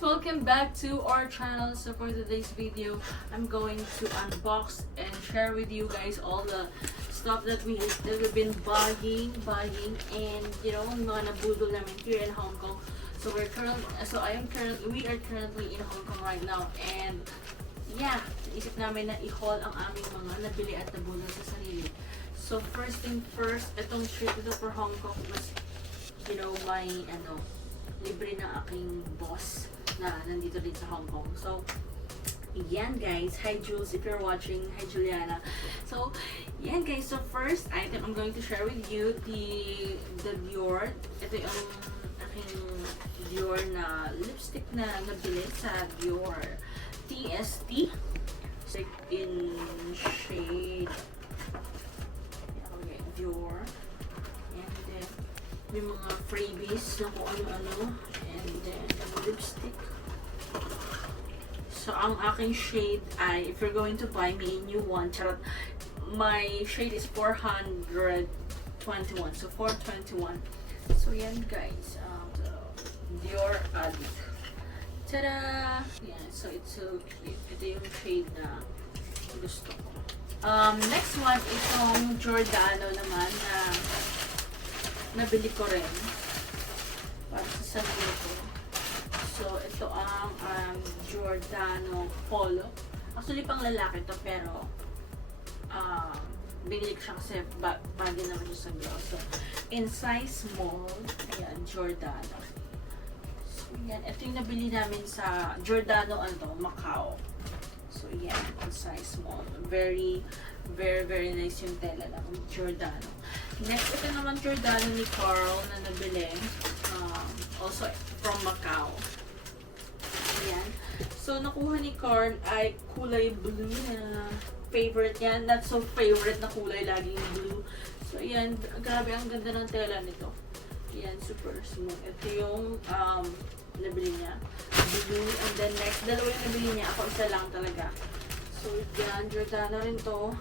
guys, welcome back to our channel. So for today's video, I'm going to unbox and share with you guys all the stuff that we've been buying and you know, mga nabudol namin here in Hong Kong. So we are currently in Hong Kong right now, and yeah, naisip namin na i-haul ang aming mga nabili at nabudol sa sarili. So first thing first, itong trip ito for Hong Kong was, you know, my libre na aking boss na nandito din sa Hong Kong. So, yan guys. Hi Jules, if you're watching. Hi Juliana. So, yan guys. So, first item I'm going to share with you the Dior. Ito yung aking Dior na lipstick na nabili sa Dior TST. In shade Dior. And then, may mga freebies na kung ano-ano. And then, lipstick. So, ang aking shade ay, if you're going to buy me a new one, charot, my shade is 421. So, 421. So, yan guys. Dior Addict. Tada! Yan. So, it's so cute. Ito yung shade na gusto ko. Next one, itong Giordano naman na nabili ko rin para sa sarili ko. So, ito ang Giordano Polo. Actually, pang lalaki to, pero binili ko siya kasi bagay naman siya sa girl. So, in size small, ayan, Giordano. So, yan. Ito yung nabili namin sa Giordano, Macao. So, yan, in size small. Very nice yung tela ng Giordano. Next, ito naman Giordano ni Carl na nabili. Also from Macau. Ayan. So, nakuha ni Carl ay kulay blue na favorite yan. Not so favorite na kulay, laging blue. So, ayan. Grabe, ang ganda ng tela nito. Ayan, super smooth. Ito yung nabili niya. Blue. And then next, dalawa yung nabili niya. Ako isa lang talaga. So, yan. Giordano rin to.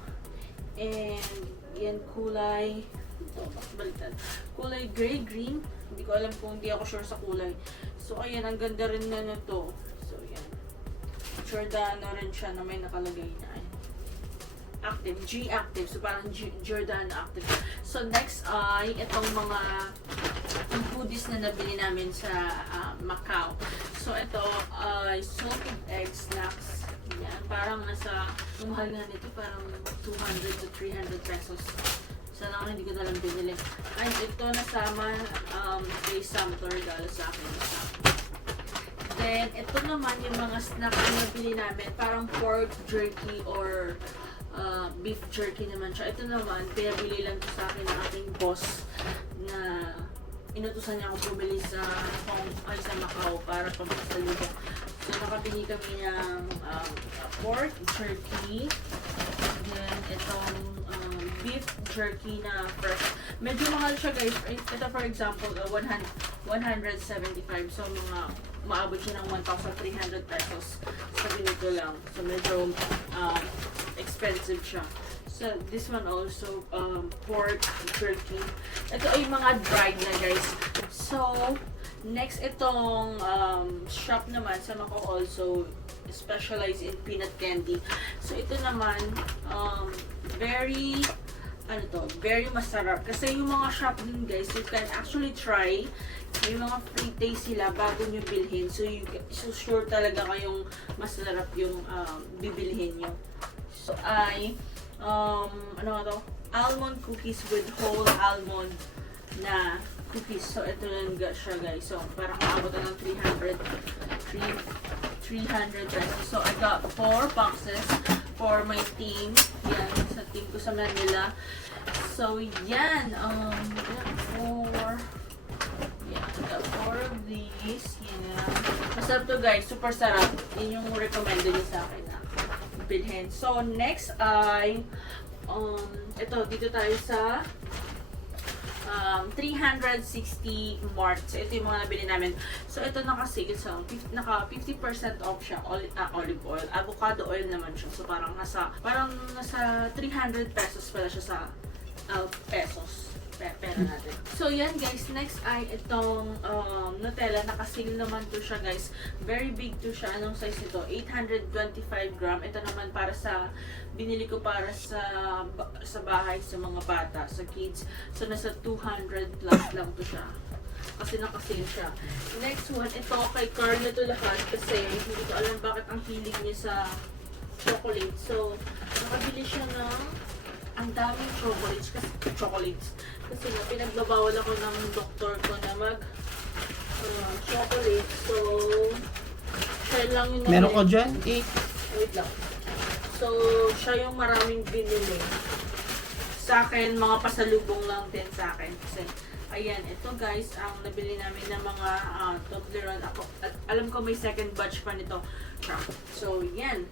And, yan kulay. Ito, baliktad. Kulay gray-green. Hindi ko alam kung hindi ako sure sa kulay. So, ayan. Ang ganda rin na nito. So, yan. Giordano rin siya na may nakalagay na. Active. G-Active. So, parang Giordano Active. So, next ay itong mga goodies na nabili namin sa Macau. So, ito ay salted egg snacks. Yan. Parang nasa, yung mahal nga nito, parang 200 to 300 pesos. Sana ako hindi ko nalang binili. And ito nasama kay Sumter regalo sa akin. Then, ito naman yung mga snack na nabili namin. Parang pork jerky or beef jerky naman siya. Ito naman, pinabili lang ito sa akin ng aking boss na inutusan niya akong bumili sa Macau para pampasalubong. So, nakabili kami ng pork jerky. Then, itong beef jerky na fresh. Medyo mahal siya guys. Ito for example, 175. So, maabot siya ng 1,300 pesos sa ganito lang. So, medyo expensive siya. So, this one also, pork jerky. Ito ay mga dried na guys. So, next itong shop naman sa Macau also specialized in peanut candy. So, ito naman, very masarap. Kasi yung mga shop din guys, you can actually try. May mga free taste sila bago nyo bilhin. So, sure talaga kayong masarap yung bibilhin nyo. So, almond cookies with whole almond na cookies. So, ito lang siya guys. So, parang maabot na ng 300 pesos. So, I got 4 boxes for my team. Yan, sa team ko sa Manila. So, yan. I got 4 of these. Yan. Masarap to guys. Super sarap. Yun yung recommended niya sa akin na bilhin. So, next ay dito tayo sa 360 Mart. So, ito yung mga nabili namin. So, ito naka-sale. So, naka 50% off siya. Olive oil. Avocado oil naman siya. So, parang nasa 300 pesos pala siya sa pesos. pera natin. So yan guys, next ay itong Nutella. Nakasil naman to siya guys. Very big to siya. Anong size ito? 825 gram. Ito naman para sa, binili ko para sa bahay, sa mga bata, sa kids. So nasa 200 plus lang to siya. Kasi nakasil siya. Next one, ito kay Carl na to lahat kasi hindi ko alam bakit ang hilig niya sa chocolate. So, nakabili siya ng ang daming chocolates. Kasi nga, pinagbabawal ako ng doktor ko na chocolate. So, siya lang yung meron ko dyan, 8. Wait lang. So, siya yung maraming binili. Sa akin, mga pasalubong lang din sa akin. Kasi, ayan, ito guys, ang nabili namin ng mga Toblerone. At alam ko may second batch pa nito. So, yan.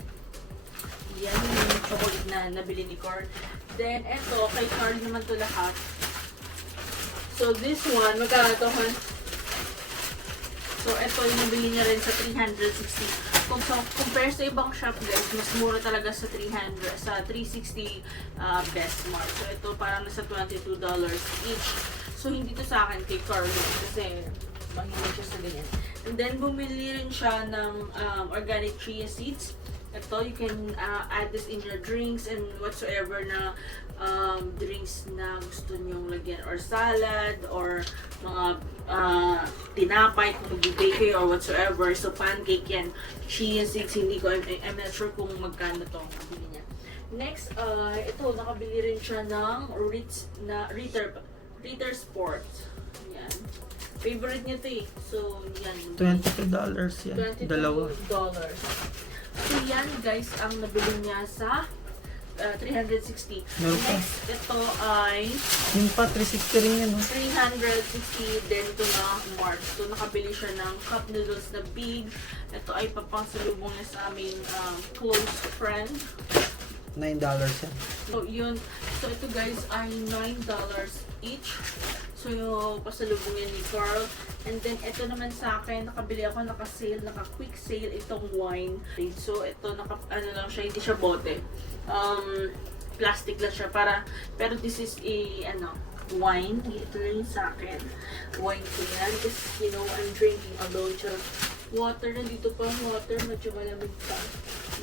Yan yung chocolate na nabili ni Carl. Then, ito, kay Carl naman to lahat. So, this one, magkano ito, Han? So, ito yung nabili niya rin sa 360. Kung compare sa ibang shop, guys, mas mura talaga sa 360 BestMart. So, ito parang nasa $22 each. So, hindi to sa akin kay Carl kasi mahilig siya sa ganyan. And then, bumili rin siya ng organic chia seeds. Ito, you can add this in your drinks and whatsoever na drinks na gusto nyong lagyan, or salad, or mga tinapay kung mag-bake kayo or whatsoever. So, pancake yan. Chia seeds, hindi ko, I'm not sure kung magkano to ang bili niya. Next, ito, nakabili rin siya ng Ritter Sports. Yan. Favorite niya to eh. So, yan. $22 yan. $22. Dalawa. So, yan guys, ang nabili niya sa 360. Next, ito ay Yung pa, 360 rin yan. 360 din ito na March. So, nakabili siya ng cup noodles na big. Ito ay papangsalubong niya sa aming close friend. $9 yan. So, yun. So, ito guys ay $9 each. So, yung pasalubong niya ni Carl. And then, ito naman sa akin, nakabili ako, naka-sale, naka-quick sale itong wine. So, ito, ano lang siya, hindi siya bote. Plastic lang siya pero this is wine. Ito lang yung sa akin. Wine ko yan. Because, you know, I'm drinking alone. Water, nandito pa water, medyo malamig pa.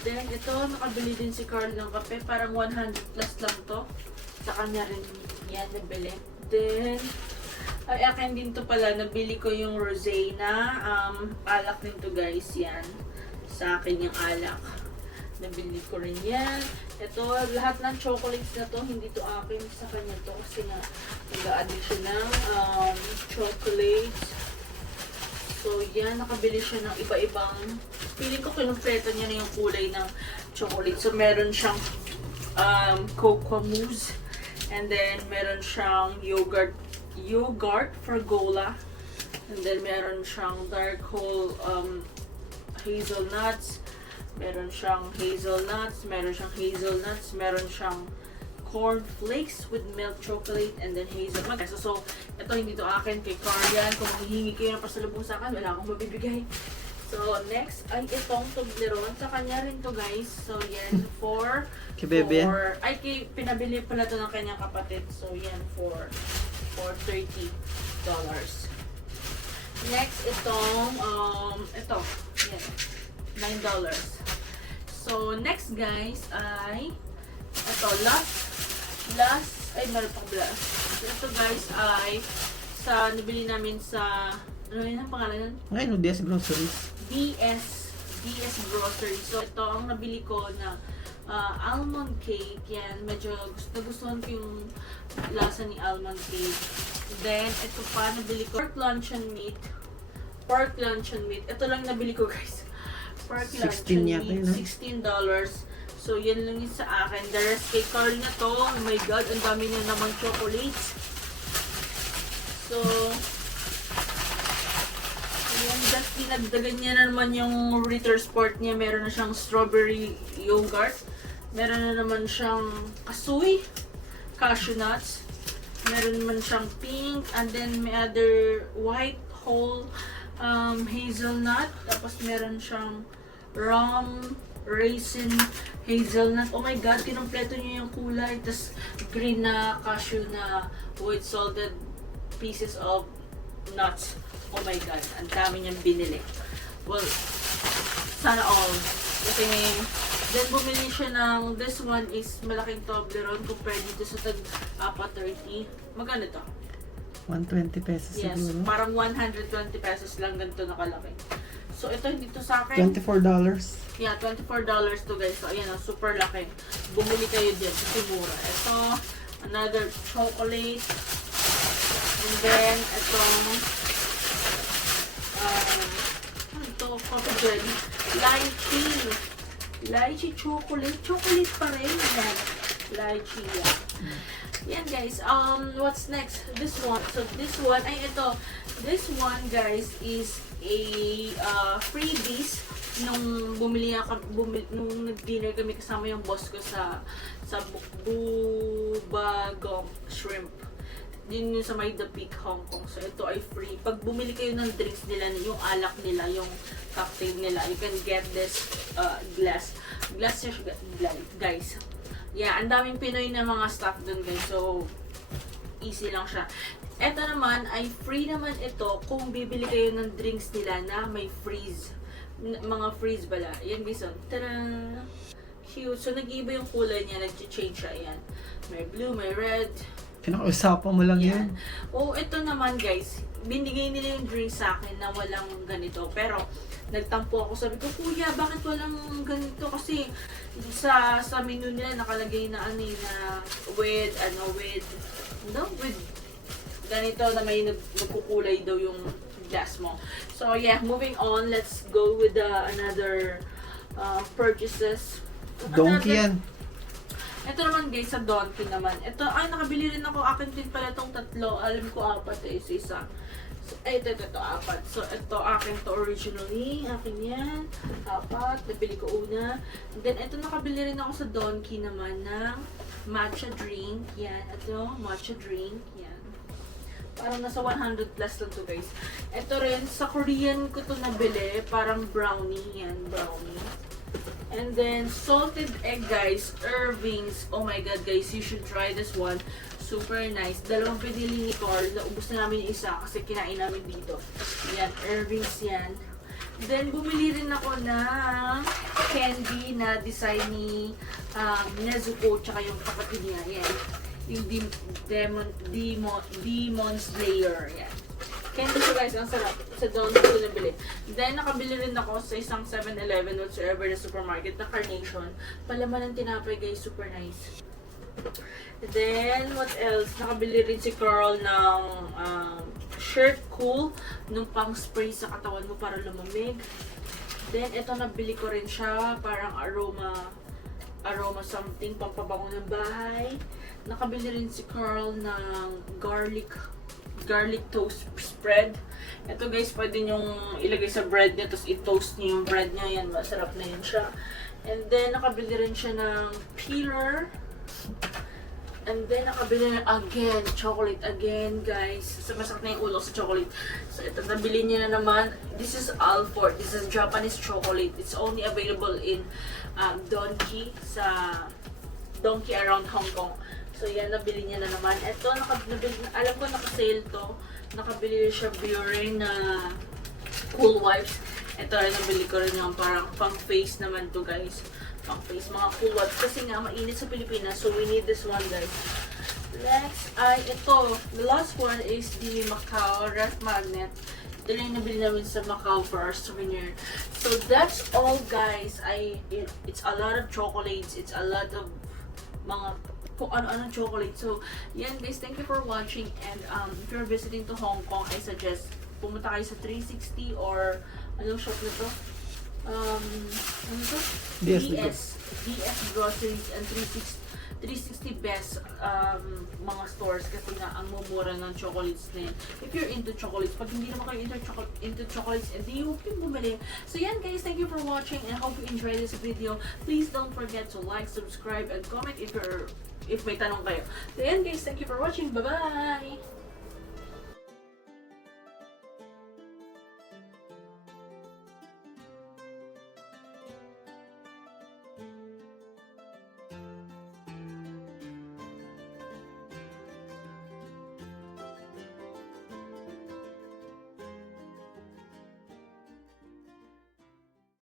Then, ito, nakabili din si Carl ng kape. Parang 100 plus lang to. Sa kanya rin yan, nabili. Then, ay akin din to pala, nabili ko yung rosé na alak din to guys, yan. Sa akin yung alak. Nabili ko rin yan. Ito, lahat ng chocolates na to, hindi to akin, sa kanya to. Kasi nga, nag-a-addict siya ng chocolates. So, yan, nakabili siya ng iba-ibang, feeling ko kinumpleto niya na yung kulay ng chocolate. So, meron siyang cocoa mousse. And then, meron siyang yogurt Fragola. And then, meron siyang dark whole hazelnuts. Meron siyang hazelnuts. Meron siyang cornflakes with milk chocolate. And then, hazelnut. So, ito hindi to akin. Kay Karian. Kung maghihingi kayo ng pasalubong sa akin, wala akong mabibigay. So, next ay itong Toblerone. Sa kanya rin to guys. So, yan. Pinabili pala to ng kanyang kapatid. So, yan. For $30. Next, itong, ito. Yan. $9. So, next guys ay, ito, meron pang last. Ito guys ay, nabili namin sa, ano yun ang pangalan nun? Ngayon, DS Groceries. BS Groceries. So, ito ang nabili ko na almond cake. Yan, medyo gustuhan ko yung lasa ni almond cake. Then, ito pa, nabili ko pork luncheon meat. Ito lang nabili ko guys. Pork luncheon meat, $16. So, yan lang yun sa akin. The rest kay Carl na to. Oh my God, ang dami niya namang chocolates. So, ayan, just dinagdagan niya na naman yung Ritter Sport niya. Meron na siyang strawberry yogurt. Meron na naman siyang cashew nuts. Meron naman siyang pink. And then may other white whole hazelnut. Tapos meron siyang rum raisin, hazelnut. Oh my God, kinompleto niyo yung kulay. Tapos green na cashew na with salted pieces of nuts. Oh my God, ang dami niyang binili. Well, sana all. Ito yung, then bumili siya ng, this one is malaking Toblerone compared dito sa tag 30. Magkano to? 120 pesos Yes, siguro. parang 120 pesos lang ganito nakalaki. So ito dito sa akin. $24. Yeah, $24 to guys. So ayan, super laki. Bumili kayo din kasi mura. Ito, another chocolate. And then, itong ito, coffee jelly. Lychee. Lychee chocolate. Chocolate pa rin. Yan. Lychee, yeah. Yan guys, what's next? This one. So this one, ay ito. This one guys is a freebies nung nung nag-dinner kami kasama yung boss ko sa Bubba Gump shrimp. Yun yung sa may The Peak, HongKong. So ito ay free. Pag bumili kayo ng drinks nila, yung alak nila, yung cocktail nila, you can get this glass guys. Yeah, ang daming Pinoy na mga stuff dun guys. So, easy lang siya. Ito naman, ay free naman ito kung bibili kayo ng drinks nila na may freeze. Mga freeze bala. Yan guys, oh. Tada! Cute. So, nag-iiba yung kulay niya. Nag-change siya. Ayan. May blue, may red. Pinakausapan mo lang Yan. yan. Oh, ito naman guys. Binigay nila yung drinks sa akin na walang ganito. Pero, nagtampo ako. Sabi ko, kuya, bakit walang ganito? Kasi, sa menu nila nakalagay na with ganito na may nagkukulay daw yung glass mo. So yeah, moving on, let's go with another purchases. Donki yan. Ito naman guys, sa Donki naman. Ito, ay nakabili rin ako. Akin din pala itong tatlo. Alam ko 4 eh, isa. So, ito, 4. So, ito, akin to originally. Akin yan. 4. Nabili ko una. And then, ito, nakabili rin ako sa Donki naman ng matcha drink. Yan. Ito, matcha drink. Yan. Parang nasa 100 plus lang to guys. Ito rin, sa Korean ko to nabili. Parang brownie. Yan, brownie. And then, salted egg guys. Irving's. Oh my God guys, you should try this one. Super nice. Dalawang pinili ni Carl. Naubos na namin yung isa kasi kinain namin dito. Yan, Irving's yan. Then, bumili rin ako ng candy na design ni Nezuko tsaka yung kapatid niya. Yan. Yung Demon Slayer. Yan. Candy siya guys, ang sarap. Sa doon ko nabili. Then, nakabili rin ako sa isang 7-Eleven whatsoever na supermarket na Carnation. Palaman ng tinapay guys, super nice. Then, what else? Nakabili rin si Carl ng shirt cool nung pang spray sa katawan mo para lumamig. Then, ito nabili ko rin siya. Parang aroma something, pampabango ng bahay. Nakabili rin si Carl ng garlic toast spread. Ito guys, pwede nyong ilagay sa bread niya, tapos i-toast niyo yung bread niya. Yan, masarap na yun siya. And then, nakabili rin siya ng peeler. And then, nakabili na again, chocolate again, guys. Masakit na yung ulo sa chocolate. So, ito, nabili niya na naman. This is Alford. This is Japanese chocolate. It's only available in Donki, sa Donki around Hong Kong. So, yan, nabili niya na naman. Ito, alam ko naka-sale to. Nakabili siya Biore na Cool Wipes. Ito rin, nabili ko rin yung parang pang-face naman to, guys. Pang-face, mga Cool Wipes. Kasi nga, mainit sa Pilipinas. So, we need this one, guys. Next ay ito. The last one is the Macau ref magnet. Ito lang yung nabili namin sa Macau for our souvenir. So, that's all, guys. It's a lot of chocolates. It's a lot of mga kung ano-ano chocolate. So, yan guys, thank you for watching. And if you're visiting to Hong Kong, I suggest pumunta kayo sa 360 or anong shop na to? Ano to? DS Groceries and 360 best mga stores kasi nga ang mumura ng chocolates na yun. If you're into chocolates, pag hindi naman kayo into chocolates, hindi huwag yung bumili. So yan guys, thank you for watching and I hope you enjoyed this video. Please don't forget to like, subscribe, and comment if may tanong kayo. So yan guys, thank you for watching. Bye-bye!